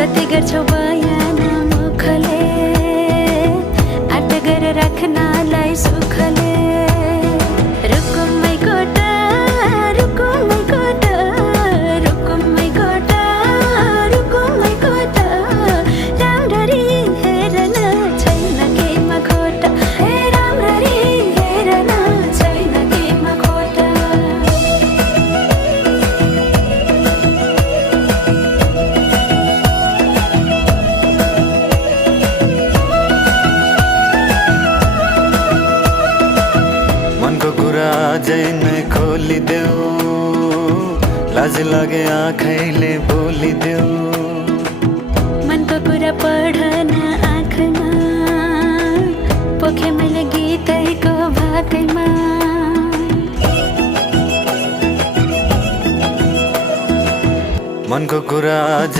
कति गर्छौ बयान मुखले आट गरेर राख्नलाई सुखले रुकुमै कोटा रुकुमै कोटा रुकुमै कोटा रुकुमै कोटा राम्ररी हेर्न छैन केमा खोटा हे राम्ररी हेर्न छैन केमा खोटा मनको कुरा अझै नै खोलिदेऊ लाज लागे आँखैले बोलिदेऊ मनको कुरा पढ्न आँखमा पोखे मैले गीतैको भाकैमा मनको कुरा